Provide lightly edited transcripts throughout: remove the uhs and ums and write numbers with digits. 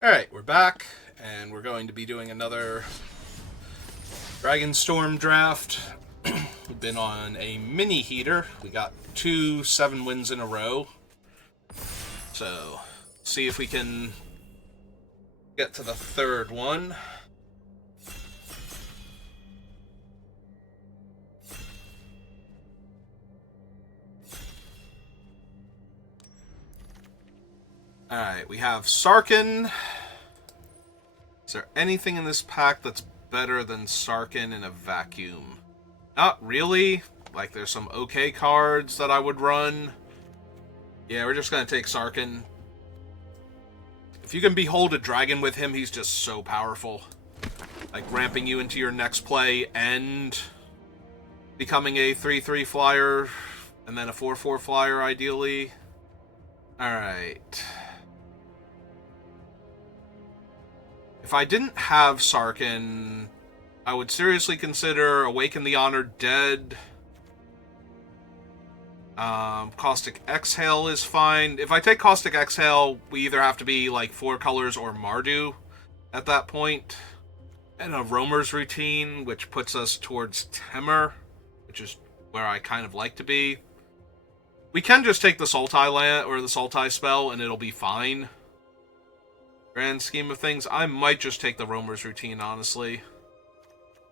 Alright, we're back, and we're going to be doing another Dragonstorm draft. We've been on a mini heater. We got 2 7 wins in a row. So, see if we can get to the third one. Alright, we have Sarkhan. Is there anything in this pack that's better than Sarkhan in a vacuum? Not really. Like, there's some okay cards that I would run. Yeah, we're just going to take Sarkhan. If you can behold a dragon with him, he's just so powerful. Like, ramping you into your next play and becoming a 3/3 flyer and then a 4/4 flyer, ideally. Alright. If I didn't have Sarkhan, I would seriously consider Awaken the Honored Dead. Caustic Exhale is fine. If I take Caustic Exhale, we either have to be like 4 colors or Mardu at that point. And a Roamer's Routine, which puts us towards Temur, which is where I kind of like to be. We can just take the Sultai land or the Sultai spell and it'll be fine. Grand scheme of things, I might just take the Roamer's Routine, honestly.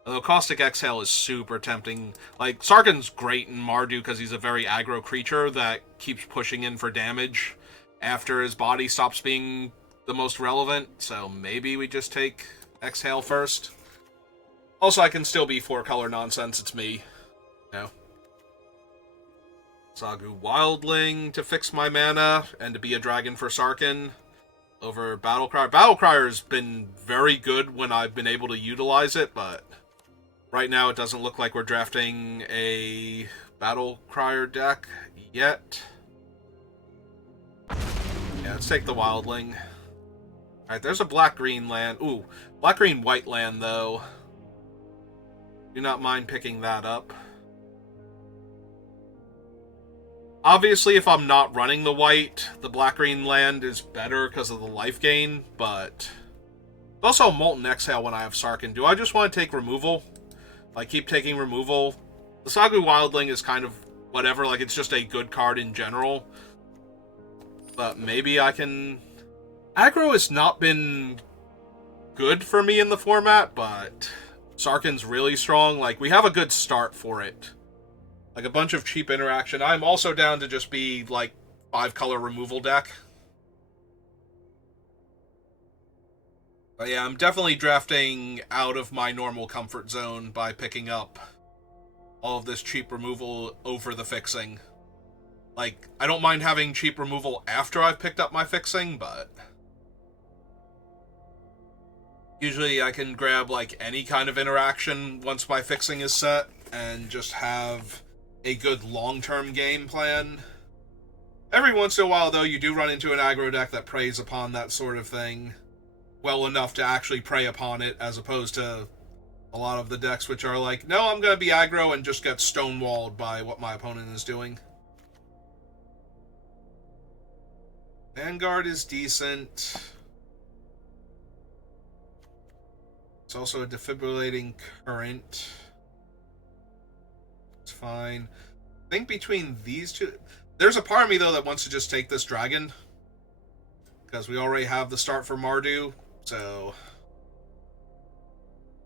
Although Caustic Exhale is super tempting. Like, Sarkhan's great in Mardu because he's a very aggro creature that keeps pushing in for damage after his body stops being the most relevant. So maybe we just take Exhale first. Also, I can still be 4-color nonsense. It's me. No. Sagu Wildling to fix my mana and to be a dragon for Sarkhan over Battlecry. Battlecryer's been very good when I've been able to utilize it, but right now it doesn't look like we're drafting a Battlecryer deck yet. Yeah, let's take the Wildling. Alright, there's a black-green land. Ooh, black-green-white land, though. Do not mind picking that up. Obviously, if I'm not running the white, the black-green land is better because of the life gain, but it's also Molten Exhale when I have Sarkhan. Do I just want to take removal? Like, keep taking removal? The Sagu Wildling is kind of whatever, like, it's just a good card in general. But maybe I can... Aggro has not been good for me in the format, but Sarkhan's really strong. Like, we have a good start for it. Like, a bunch of cheap interaction. I'm also down to just be, like, 5-color removal deck. But yeah, I'm definitely drafting out of my normal comfort zone by picking up all of this cheap removal over the fixing. Like, I don't mind having cheap removal after I've picked up my fixing, but usually I can grab, like, any kind of interaction once my fixing is set and just have a good long-term game plan. Every once in a while, though, you do run into an aggro deck that preys upon that sort of thing well enough to actually prey upon it, as opposed to a lot of the decks which are like, no, I'm going to be aggro and just get stonewalled by what my opponent is doing. Vanguard is decent. It's also a defibrillating current. It's fine. I think between these two... There's a part of me, though, that wants to just take this dragon. Because we already have the start for Mardu, so...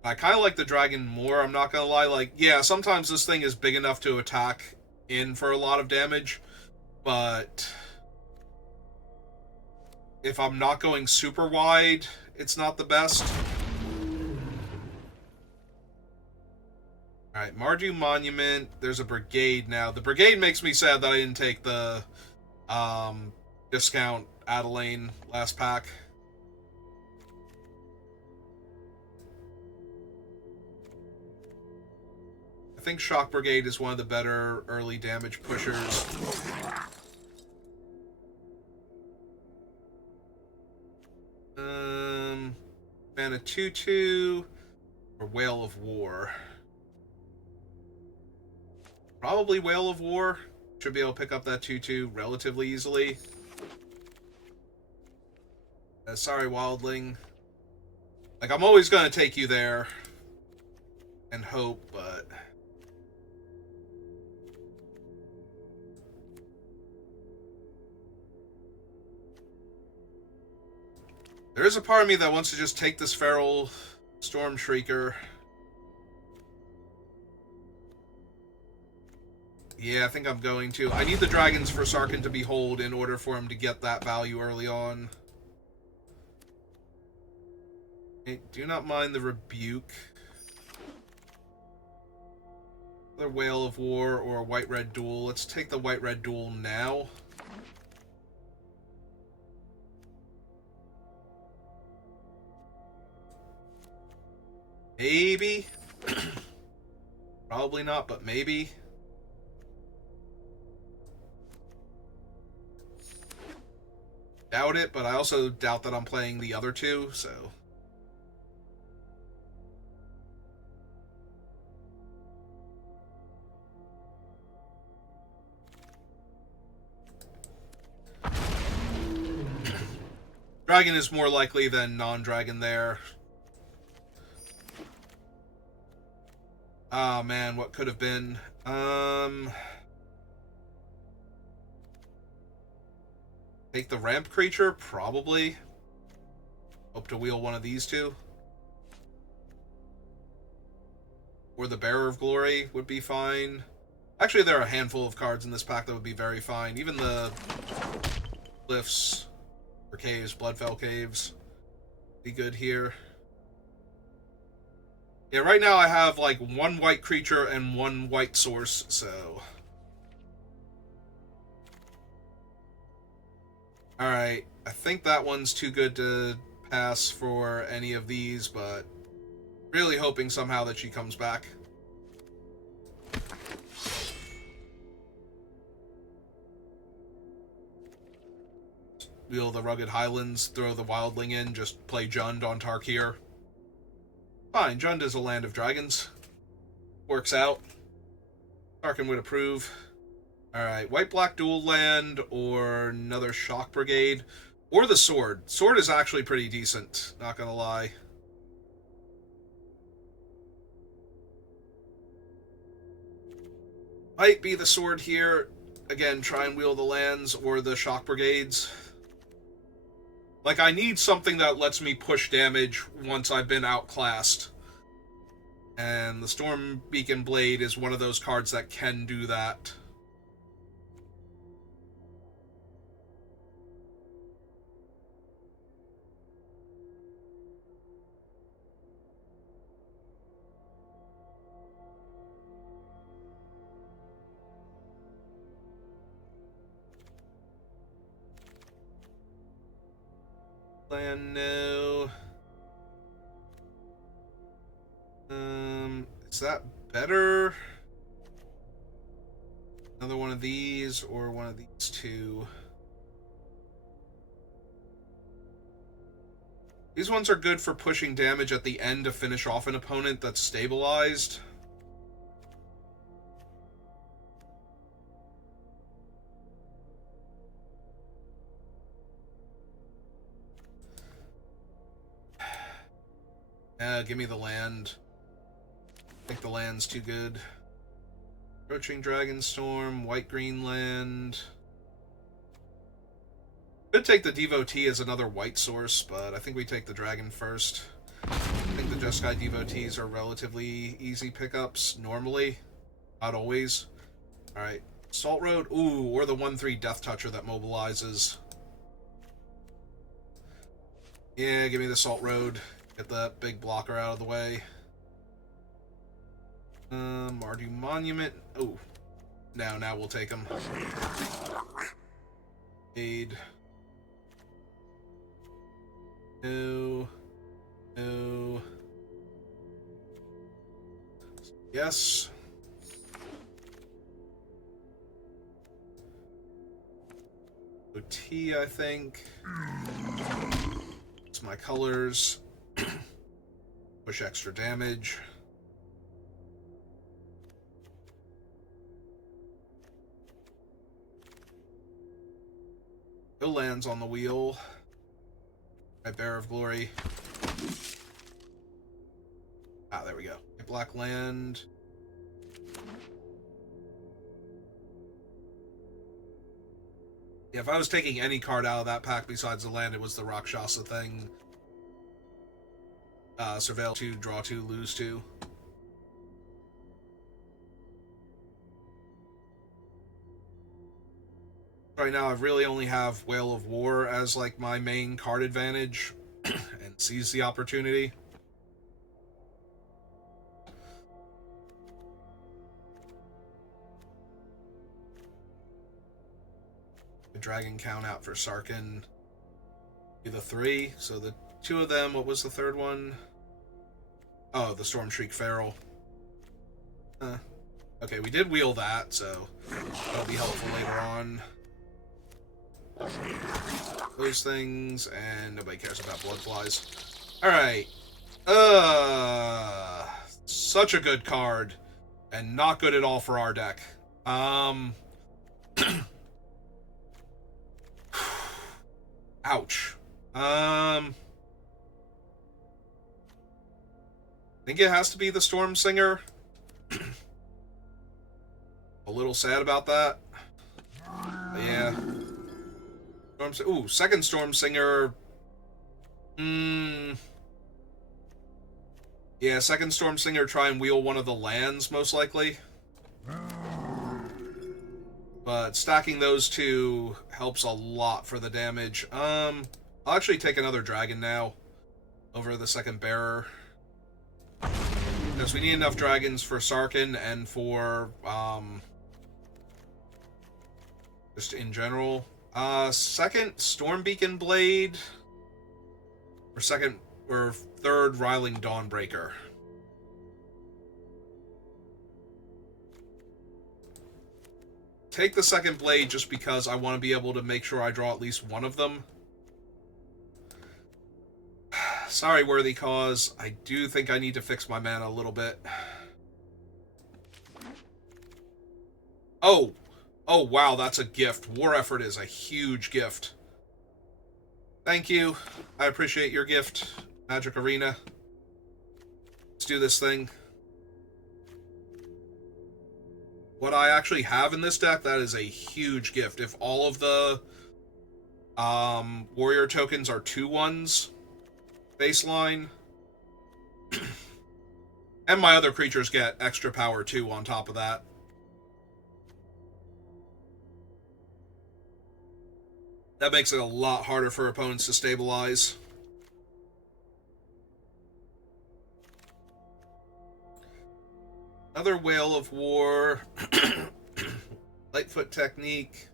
I kind of like the dragon more, I'm not going to lie. Like, yeah, sometimes this thing is big enough to attack in for a lot of damage, but if I'm not going super wide, it's not the best. Alright, Mardu Monument. There's a Brigade now. The Brigade makes me sad that I didn't take the discount Adelaine last pack. I think Shock Brigade is one of the better early damage pushers. Mana 2/2 or Whale of War. Probably Whale of War. Should be able to pick up that 2/2 relatively easily. Sorry, Wildling. Like, I'm always going to take you there and hope, but... There is a part of me that wants to just take this Feral Storm Shrieker. Yeah, I think I'm going to. I need the dragons for Sarkhan to behold in order for him to get that value early on. I do not mind the Rebuke. Another Whale of War or a White-Red Duel. Let's take the White-Red Duel now. Maybe. Probably not, but maybe. Doubt it, but I also doubt that I'm playing the other two, so... Dragon is more likely than non-dragon there. Oh man, what could have been? Take the ramp creature? Probably. Hope to wheel one of these two. Or the Bearer of Glory would be fine. Actually, there are a handful of cards in this pack that would be very fine. Even the Cliffs or Caves, Bloodfell Caves, be good here. Yeah, right now I have like one white creature and one white source, so... Alright, I think that one's too good to pass for any of these, but really hoping somehow that she comes back. Wheel the Rugged Highlands, throw the Wildling in, just play Jund on Tarkir. Fine, Jund is a land of dragons. Works out. Sarkhan would approve. Alright, white-black dual land, or another Shock Brigade, or the Sword. Sword is actually pretty decent, not gonna lie. Might be the Sword here. Again, try and wheel the lands, or the Shock Brigades. Like, I need something that lets me push damage once I've been outclassed. And the Storm Beacon Blade is one of those cards that can do that. Land, no. Is that better? Another one of these, or one of these two? These ones are good for pushing damage at the end to finish off an opponent that's stabilized. Give me the land. I think the land's too good. Approaching Dragonstorm, white-green land. Could take the Devotee as another white source, but I think we take the dragon first. I think the Jeskai Devotees are relatively easy pickups, normally. Not always. Alright. Salt Road, ooh, or the 1/3 Death Toucher that mobilizes. Yeah, give me the Salt Road. Get that big blocker out of the way. Mardu Monument. Oh. Now we'll take him. Aid. No. No. Yes. OT, I think. It's my colors. Push extra damage. No lands on the wheel. Right, Bearer of Glory. Ah, there we go. Black land. Yeah, if I was taking any card out of that pack besides the land, it was the Rakshasa thing. Surveil 2, draw 2, lose 2. Right now, I really only have Whale of War as, like, my main card advantage, and seize the opportunity. The Dragon count out for Sarkhan. Do the 3, so the 2 of them, what was the third one? Oh, the Storm Shriek Feral. Okay, we did wheel that, so that'll be helpful later on. Those things, and nobody cares about blood flies. Alright. Such a good card, and not good at all for our deck. Ouch. I think it has to be the Storm Singer. A little sad about that. But yeah. Ooh, second Storm Singer. Yeah, second Storm Singer, try and wheel one of the lands, most likely. But stacking those two helps a lot for the damage. I'll actually take another dragon now over the second bearer. Because we need enough dragons for Sarkhan and for, just in general. Second Storm Beacon Blade. Or third Riling Dawnbreaker. Take the second blade just because I want to be able to make sure I draw at least one of them. Sorry, Worthy Cause. I do think I need to fix my mana a little bit. Oh! Oh, wow, that's a gift. War Effort is a huge gift. Thank you. I appreciate your gift, Magic Arena. Let's do this thing. What I actually have in this deck, that is a huge gift. If all of the warrior tokens are 2/1s, baseline, and my other creatures get extra power too on top of that. That makes it a lot harder for opponents to stabilize. Another Whale of War. Lightfoot Technique.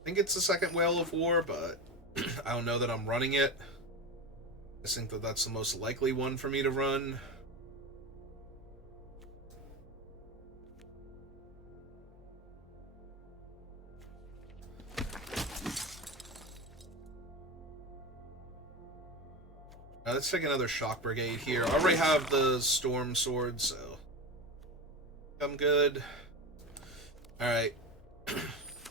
I think it's the second Whale of War, but I don't know that I'm running it. I think that that's the most likely one for me to run. Let's take another Shock Brigade here. I already have the Storm Sword, so I'm good. Alright.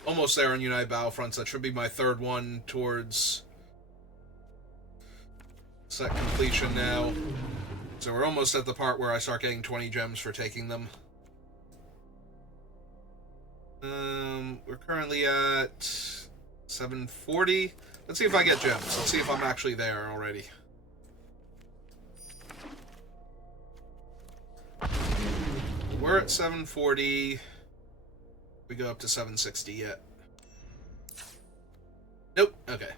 Almost there on United Battlefronts. That should be my third one towards set completion now. So we're almost at the part where I start getting 20 gems for taking them. We're currently at 740. Let's see if I get gems. Let's see if I'm actually there already. We're at 740. We go up to 760 yet. Nope. Okay.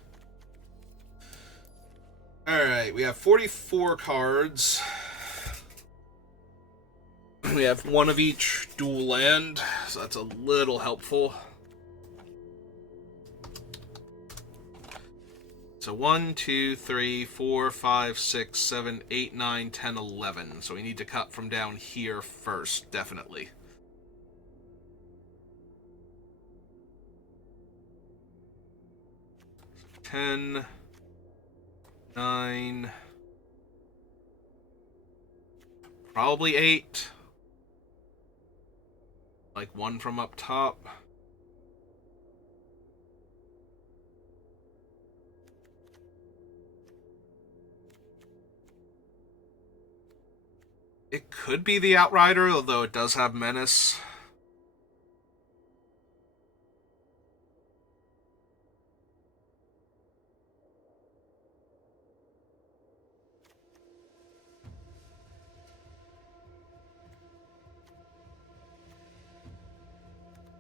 Alright, we have 44 cards. We have one of each dual land, so that's a little helpful. So 1, 2, 3, 4, 5, 6, 7, 8, 9, 10, 11. So we need to cut from down here first, definitely. So 10, 9, probably 8. Like one from up top. It could be the Outrider, although it does have Menace.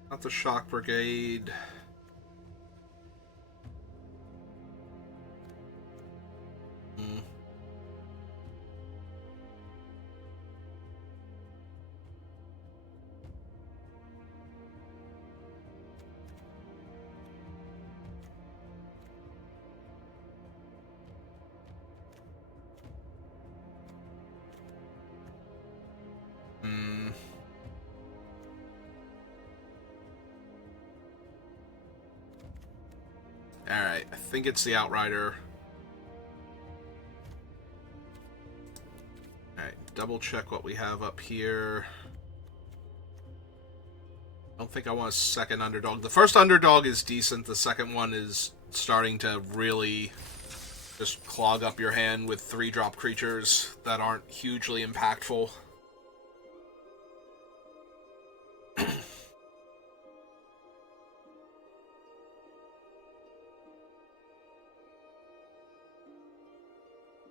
Not the Shock Brigade. Hmm. Alright, I think it's the Outrider. Alright, double check what we have up here. I don't think I want a second underdog. The first underdog is decent. The second one is starting to really just clog up your hand with 3-drop creatures that aren't hugely impactful.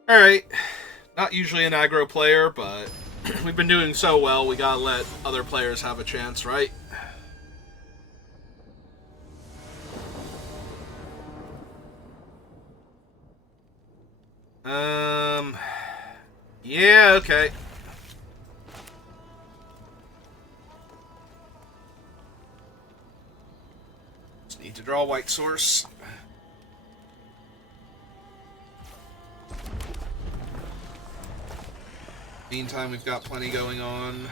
Alright. Not usually an aggro player, but we've been doing so well, we gotta let other players have a chance, right? Yeah, okay. Just need to draw a white source. Meantime, we've got plenty going on.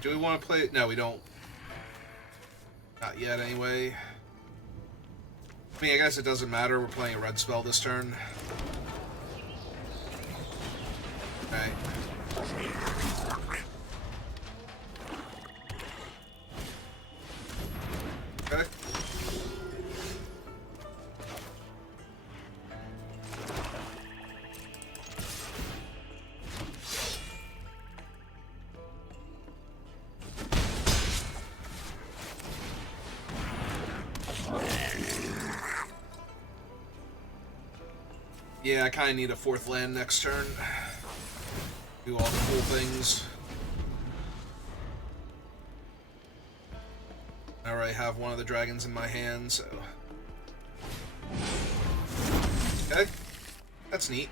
Do we want to play? No, we don't. Not yet, anyway. I mean, I guess it doesn't matter. We're playing a red spell this turn. Okay. Okay. Yeah, I kind of need a 4th land next turn. Do all the cool things. I already have one of the dragons in my hand, so... Okay. That's neat.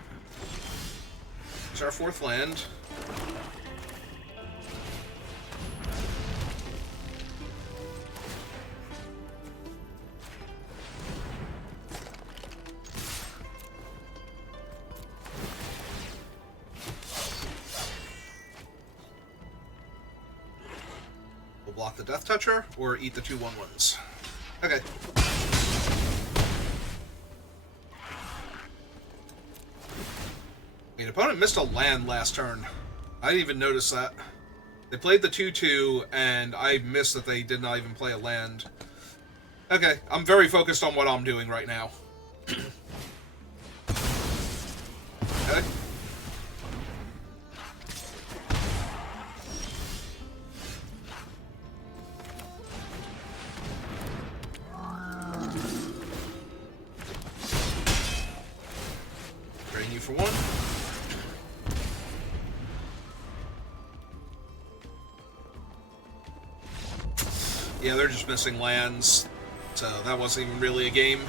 It's our 4th land. Block the Death Toucher, or eat the 2/1/1s. Okay. The opponent missed a land last turn. I didn't even notice that. They played the 2/2, and I missed that they did not even play a land. Okay, I'm very focused on what I'm doing right now. Okay. For 1. Yeah, they're just missing lands, so that wasn't even really a game.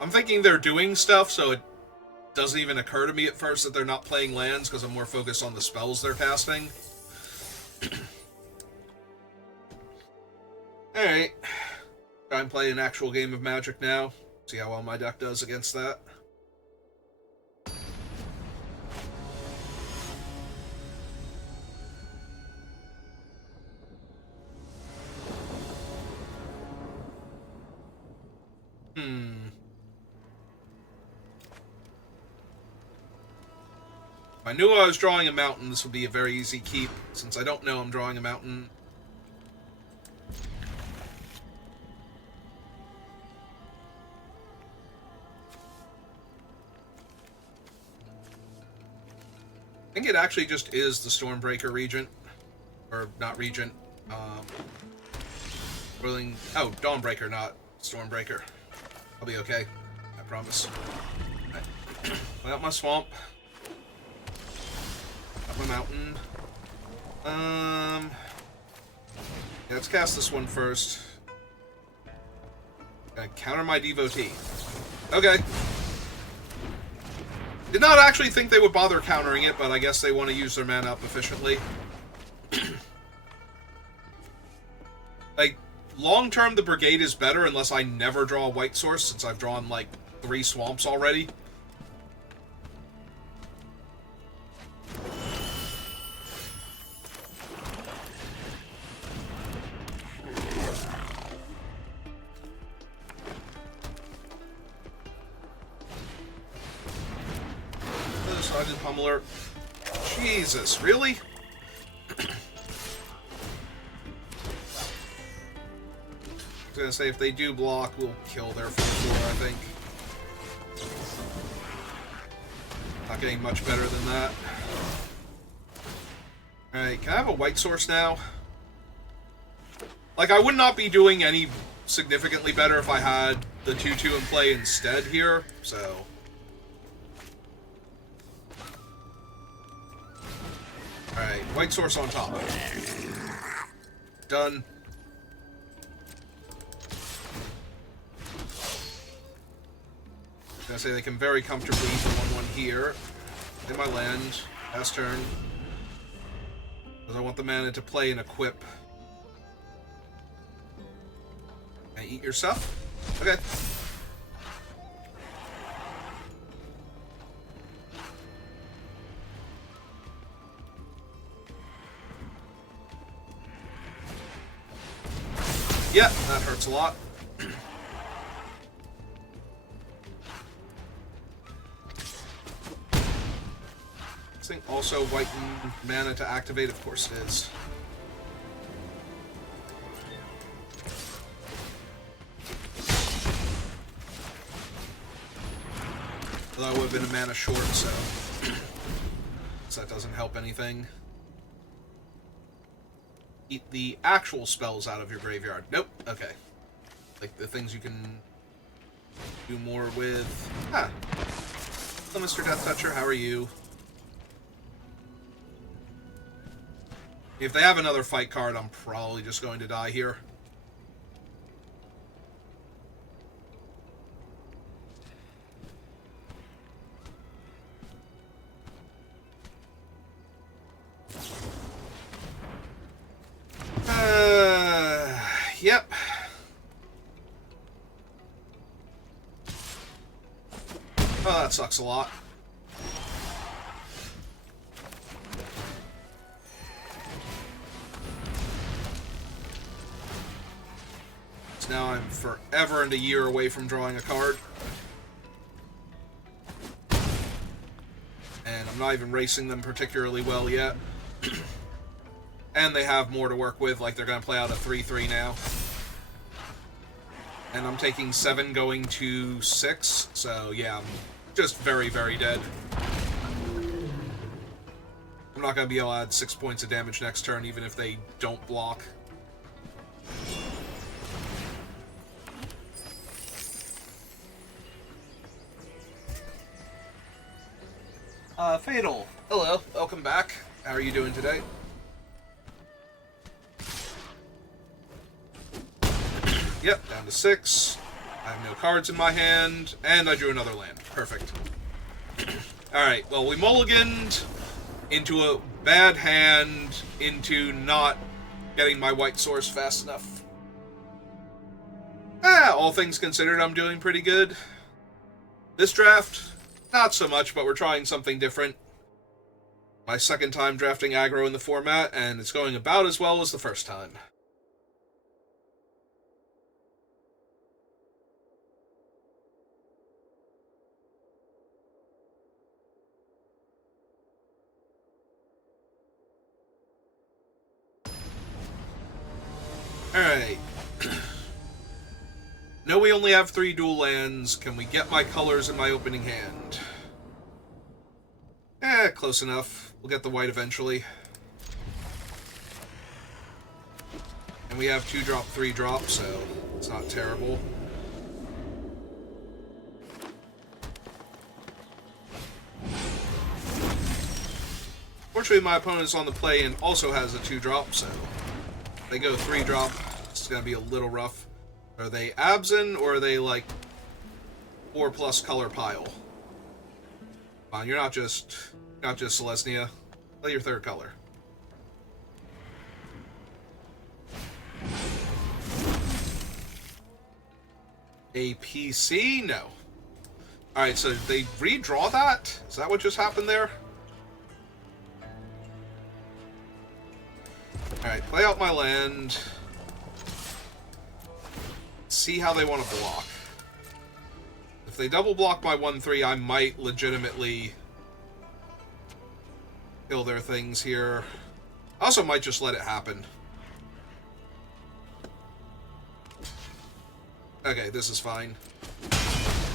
I'm thinking they're doing stuff, so it doesn't even occur to me at first that they're not playing lands, because I'm more focused on the spells they're casting. Alright. Try and play an actual game of Magic now. See how well my deck does against that. If I knew I was drawing a mountain, this would be a very easy keep, since I don't know I'm drawing a mountain. I think it actually just is the Stormbreaker Regent. Or not Regent. Dawnbreaker, not Stormbreaker. I'll be okay. I promise. Right. Play out my swamp. Up my mountain. Yeah, let's cast this one first. Gonna counter my devotee. Okay. Did not actually think they would bother countering it, but I guess they want to use their mana up efficiently. Like, long-term, the Brigade is better unless I never draw a white source, since I've drawn, like, 3 swamps already. Sergeant Pummeler. Jesus, really? I was gonna say, if they do block, we'll kill their 4/4, I think. Not getting much better than that. Alright, can I have a white source now? Like, I would not be doing any significantly better if I had the 2/2 in play instead here, so... Alright, white source on top. Done. I was gonna say they can very comfortably eat the 1/1 here. In my land. Last turn. Because I want the mana to play and equip. And eat your stuff? Okay. Yeah, that hurts a lot. This thing also whitened mana to activate, of course it is. Although I would have been a mana short, so that doesn't help anything. Eat the actual spells out of your graveyard. Nope. Okay. Like the things you can do more with. Ah. Hello, Mr. Death Toucher. How are you? If they have another fight card, I'm probably just going to die here. Yep. Oh, that sucks a lot. So now I'm forever and a year away from drawing a card. And I'm not even racing them particularly well yet. And they have more to work with, like they're going to play out a 3/3 now. And I'm taking 7 going to 6, so yeah, I'm just very, very dead. I'm not going to be able to add 6 points of damage next turn, even if they don't block. Fatal. Hello, welcome back. How are you doing today? Yep, down to 6. I have no cards in my hand, and I drew another land. Perfect. Alright, well, we mulliganed into a bad hand, into not getting my white source fast enough. All things considered, I'm doing pretty good. This draft, not so much, but we're trying something different. My second time drafting aggro in the format, and it's going about as well as the first time. Alright. No, we only have 3 dual lands. Can we get my colors in my opening hand? Close enough. We'll get the white eventually. And we have 2-drop, 3-drop, so it's not terrible. Fortunately, my opponent is on the play and also has a 2-drop, so if they go 3-drop, it's going to be a little rough. Are they Abzin, or are they, like, 4+ color pile? Come on, you're not just Celestia. Play your 3rd color. A PC? No. Alright, so they redraw that? Is that what just happened there? Alright, play out my land. See how they want to block. If they double block my 1/3, I might legitimately kill their things here. I also might just let it happen. Okay, this is fine.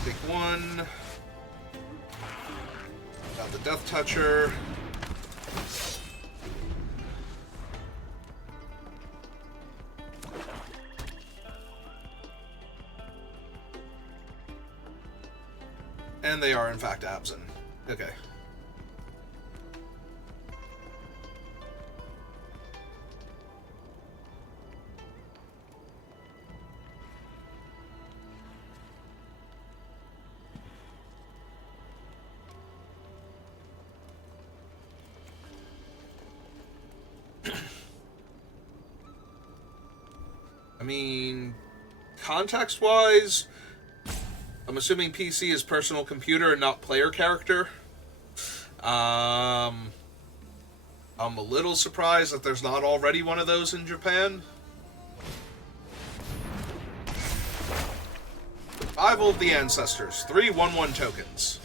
Take 1. Got the Death Toucher. And they are, in fact, Absent. Okay. I mean, context-wise, I'm assuming PC is personal computer and not player character. I'm a little surprised that there's not already one of those in Japan. Survival of the Ancestors. 3 1/1 tokens.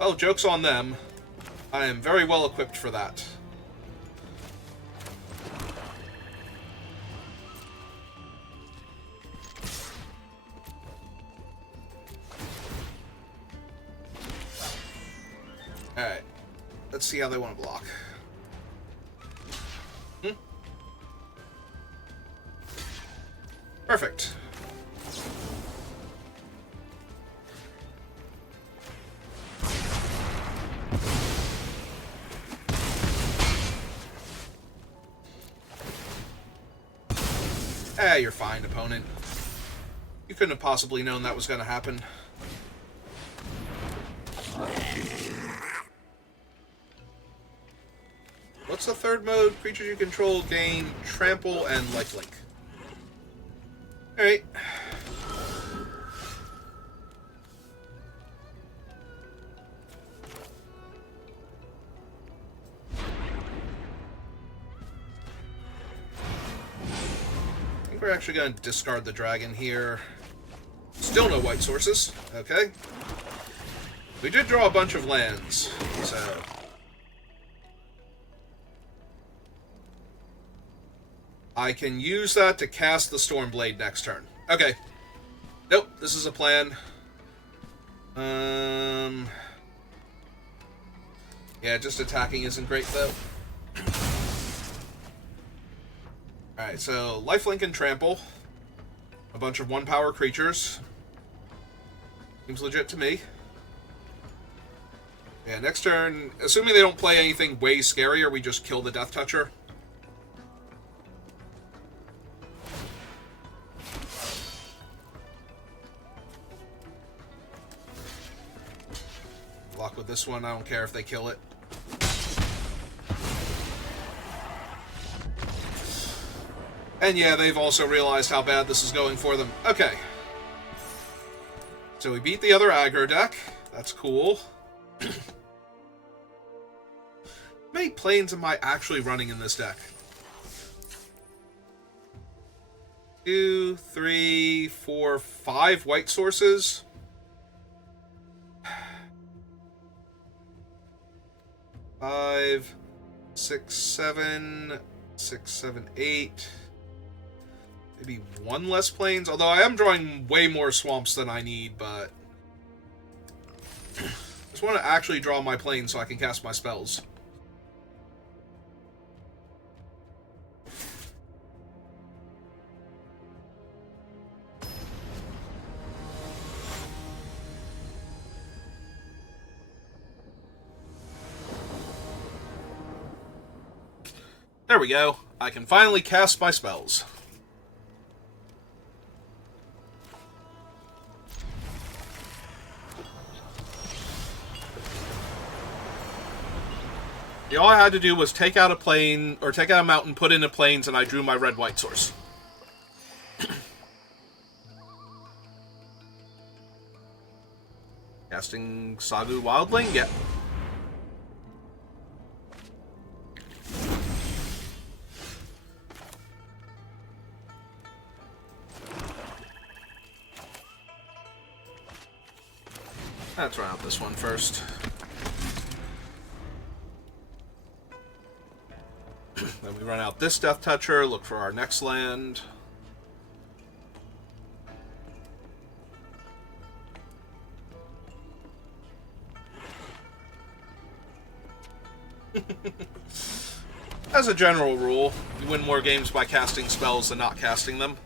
Well, joke's on them. I am very well equipped for that. Alright. Let's see how they want to block. Perfect. You're fine, opponent. You couldn't have possibly known that was going to happen. What's the third mode? Creatures you control gain trample and lifelink. Alright. I think we're actually going to discard the dragon here. Still no white sources. Okay. We did draw a bunch of lands, so... I can use that to cast the Stormblade next turn. Okay. Nope, this is a plan. Yeah, just attacking isn't great, though. Alright, so lifelink and trample. A bunch of 1-power creatures. Seems legit to me. Yeah, next turn, assuming they don't play anything way scarier, we just kill the Death Toucher. Block with this one, I don't care if they kill it. And yeah, they've also realized how bad this is going for them. Okay. So we beat the other aggro deck. That's cool. How many planes am I actually running in this deck? 2, 3, 4, 5 white sources. 5, 6, 7, 6, 7, 8. Maybe 1 less planes, although I am drawing way more swamps than I need, but... I just want to actually draw my planes so I can cast my spells. There we go. I can finally cast my spells. All I had to do was take out a plane, or take out a mountain, put in a plains, and I drew my red-white source. Casting Sagu Wildling? Yep. Let's run out this one first. Then we run out this Death Toucher, look for our next land. As a general rule, you win more games by casting spells than not casting them.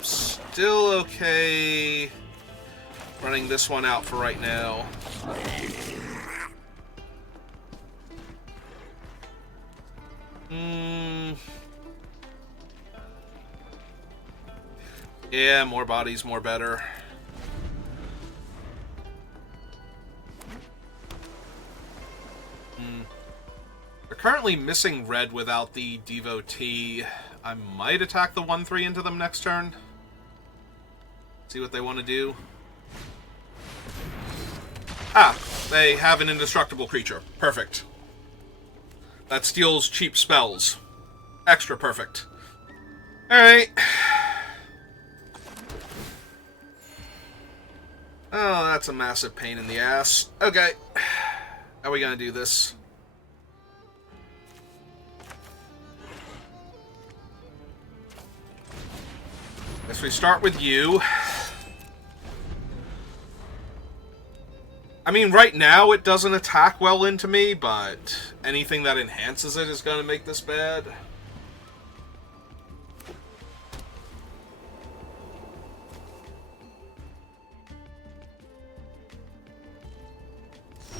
Still okay running this one out for right now. Yeah, more bodies, more better. They're currently missing red without the Devotee. I might attack the 1/3 into them next turn. See what they want to do. Ah, they have an indestructible creature. Perfect. That steals cheap spells. Extra perfect. Alright. Oh, that's a massive pain in the ass. Okay. How are we gonna do this? Guess we start with you. I mean, right now it doesn't attack well into me, but anything that enhances it is going to make this bad.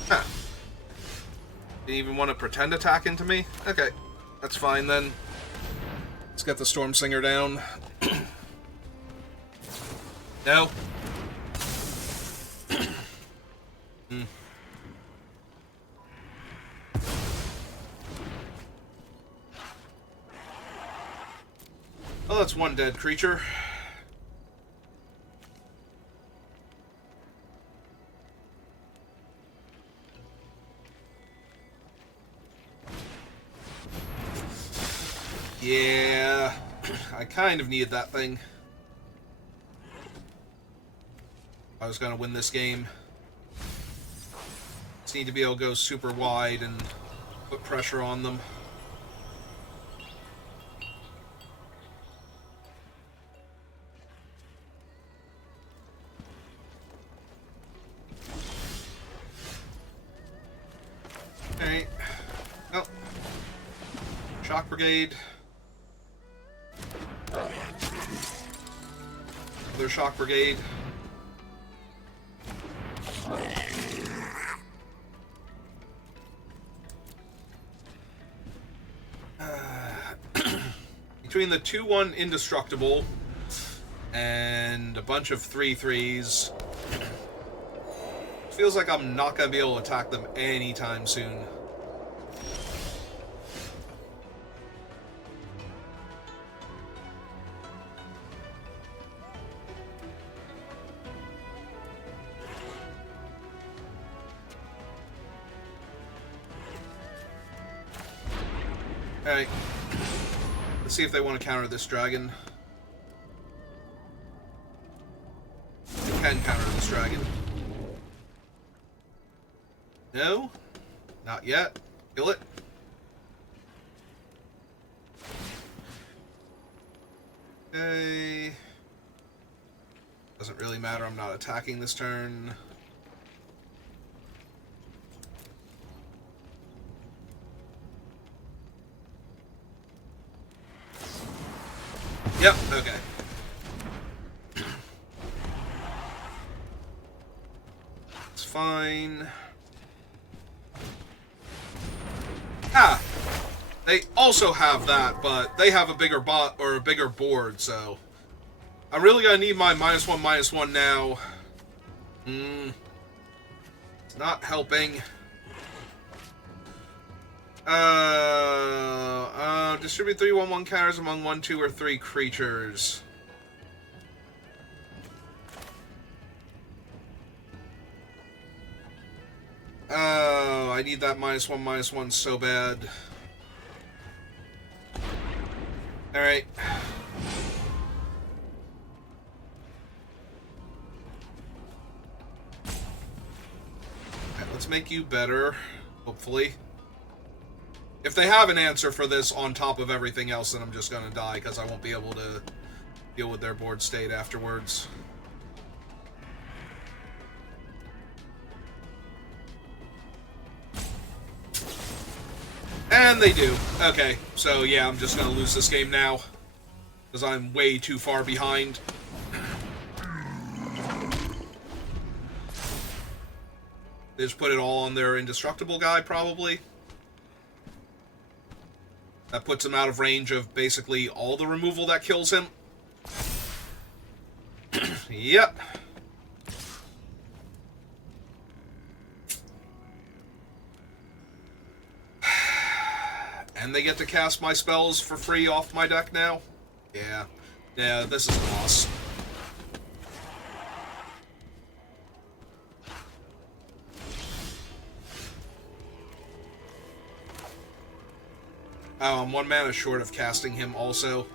Huh. Didn't even want to pretend attack into me? Okay, that's fine then. Let's get the Storm Singer down. No. Oh, that's one dead creature. Yeah, I kind of needed that thing. I was going to win this game. Just need to be able to go super wide and put pressure on them. Alright. Oh. Shock Brigade. Another Shock Brigade. Between the 2/1 Indestructible and a bunch of 3/3s, feels like I'm not going to be able to attack them anytime soon. Alright. Let's see if they want to counter this dragon. They can counter this dragon. No? Not yet. Kill it. Okay. Doesn't really matter, I'm not attacking this turn. Yep, okay. It's fine. Ah! They also have that, but they have a bigger bot or a bigger board, so I'm really gonna need my -1/-1 now. It's not helping. Distribute 3/1/1 counters among 1, 2, or 3 creatures. Oh, I need that -1/-1 so bad. Alright. Let's make you better, hopefully. If they have an answer for this on top of everything else, then I'm just gonna die, because I won't be able to deal with their board state afterwards. And they do. Okay, so yeah, I'm just gonna lose this game now, because I'm way too far behind. They just put it all on their indestructible guy, probably. That puts him out of range of basically all the removal that kills him. Yep. And they get to cast my spells for free off my deck now? Yeah. Yeah, this is a loss. Oh, I'm 1 mana short of casting him also.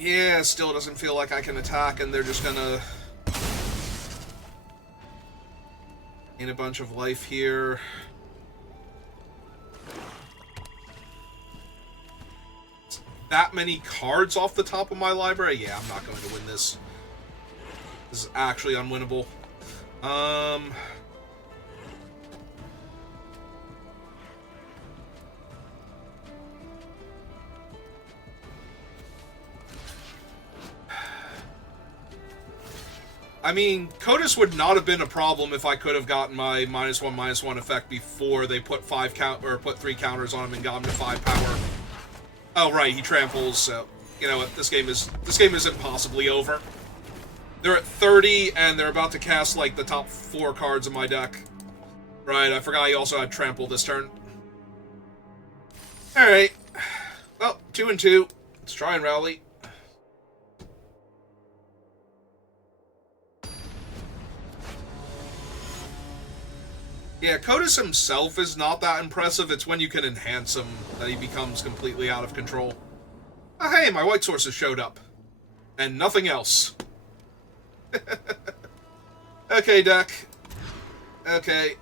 Yeah, still doesn't feel like I can attack, and they're just gonna gain a bunch of life here. That many cards off the top of my library? Yeah, I'm not going to win this. This is actually unwinnable. I mean, Kodos would not have been a problem if I could have gotten my -1/-1 effect before they put 3 counters on him and got him to 5 power. Oh right, he tramples. So you know what? This game isn't possibly over. They're at 30 and they're about to cast like the top 4 cards of my deck. Right, I forgot he also had trample this turn. All right. Well, 2 and 2. Let's try and rally. Yeah, Kodos himself is not that impressive. It's when you can enhance him that he becomes completely out of control. Oh, hey, my white sources showed up. And nothing else. Okay, deck. Okay.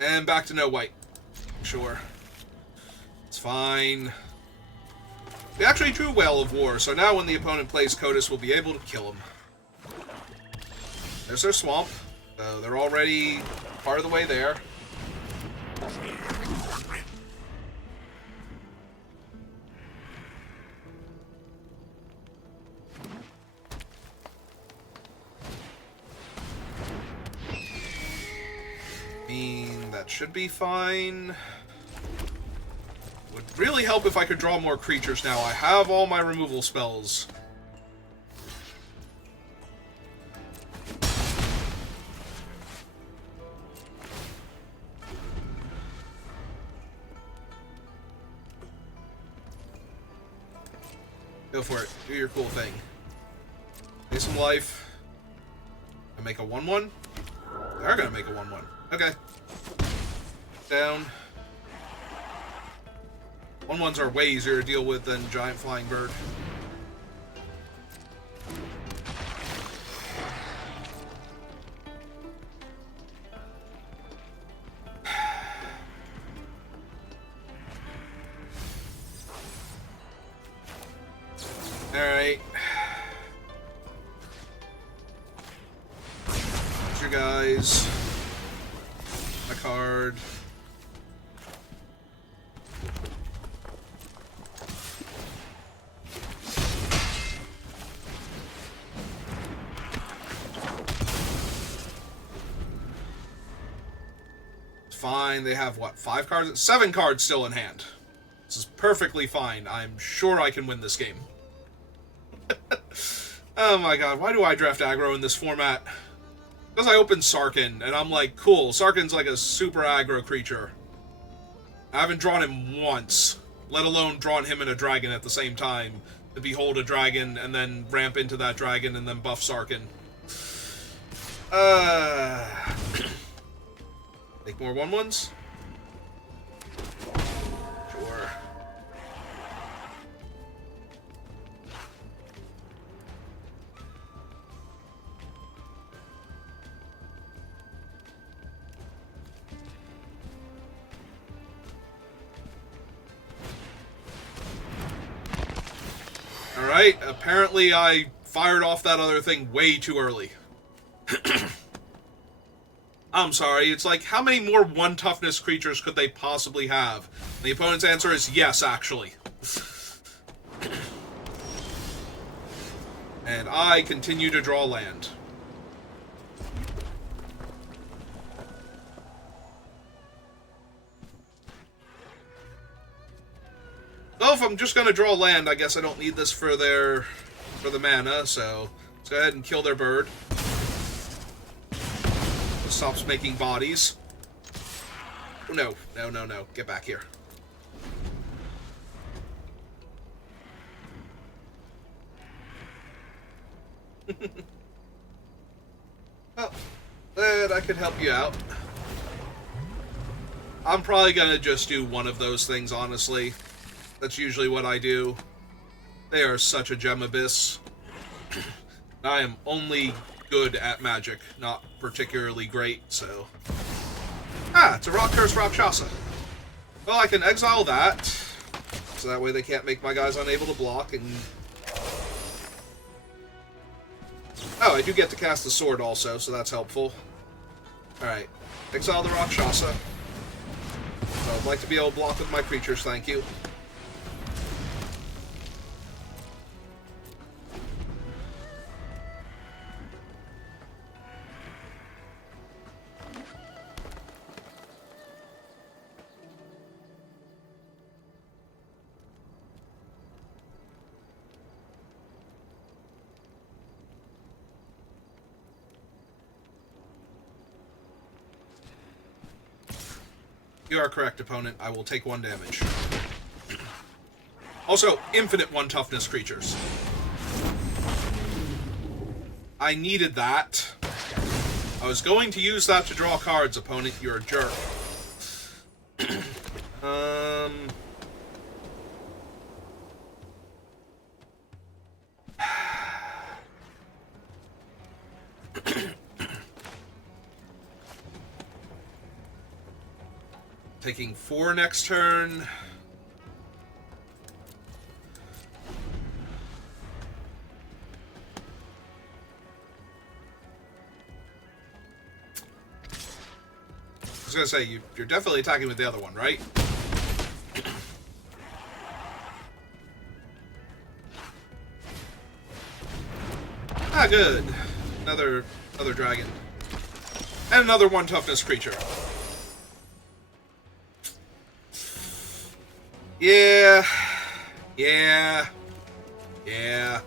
And back to no white. Sure. It's fine. We actually drew Whale of War, so now when the opponent plays Kodos, we'll be able to kill him. There's their swamp. So they're already part of the way there. I mean, that should be fine. Would really help if I could draw more creatures now. I have all my removal spells. Go for it. Do your cool thing. Pay some life. And make a 1/1? They are gonna make a 1/1. Okay. Down. 1/1s are way easier to deal with than Giant Flying Bird. Alright. Your guys. card. Fine, they have, what, 5 cards? 7 cards still in hand. This is perfectly fine. I'm sure I can win this game. Oh my god, why do I draft aggro in this format? Because I opened Sarkhan, and I'm like, cool, Sarkhan's like a super aggro creature. I haven't drawn him once, let alone drawn him and a dragon at the same time, to behold a dragon, and then ramp into that dragon, and then buff Sarkhan. Make more 1/1s? Sure. Alright, apparently I fired off that other thing way too early. I'm sorry, it's like, how many more 1 toughness creatures could they possibly have? And the opponent's answer is yes, actually. And I continue to draw land. Well, if I'm just going to draw land, I guess I don't need this for the mana, so let's go ahead and kill their bird. Stops making bodies. Oh, no. No, no, no. Get back here. Well, then I could help you out. I'm probably gonna just do one of those things, honestly. That's usually what I do. They are such a gem abyss. I am only good at Magic, not particularly great, so... Ah, it's a Rock Curse Rakshasa. Well, I can exile that, so that way they can't make my guys unable to block, and... Oh, I do get to cast the sword also, so that's helpful. Alright, exile the Rakshasa. So I'd like to be able to block with my creatures, thank you. You are correct, opponent. I will take 1 damage. Also, infinite 1 toughness creatures. I needed that. I was going to use that to draw cards, opponent. You're a jerk. Taking 4 next turn. I was gonna say, you're definitely attacking with the other one, right? Ah, good. Another dragon. And another 1 toughness creature. Yeah. Yeah. Yeah.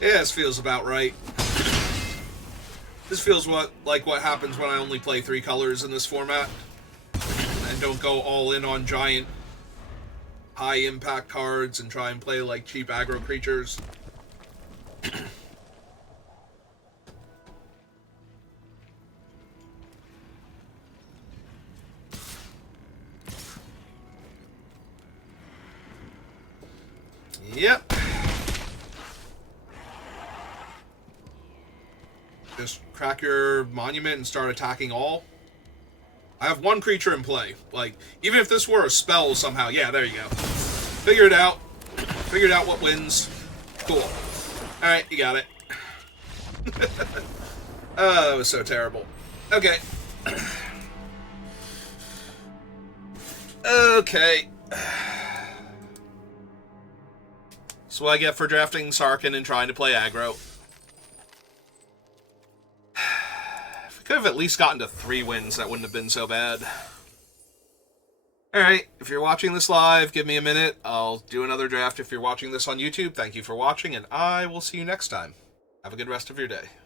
Yeah, this feels about right. This feels like what happens when I only play 3 colors in this format. And don't go all in on giant high impact cards and try and play like cheap aggro creatures. Yep. Just crack your monument and start attacking all. I have one creature in play. Like, even if this were a spell somehow, yeah, there you go. Figured it out. Figured out what wins. Cool. Alright, you got it. Oh, that was so terrible. Okay. Okay. That's what I get for drafting Sarkhan and trying to play aggro. If we could have at least gotten to 3 wins, that wouldn't have been so bad. Alright, if you're watching this live, give me a minute. I'll do another draft. If you're watching this on YouTube, thank you for watching, and I will see you next time. Have a good rest of your day.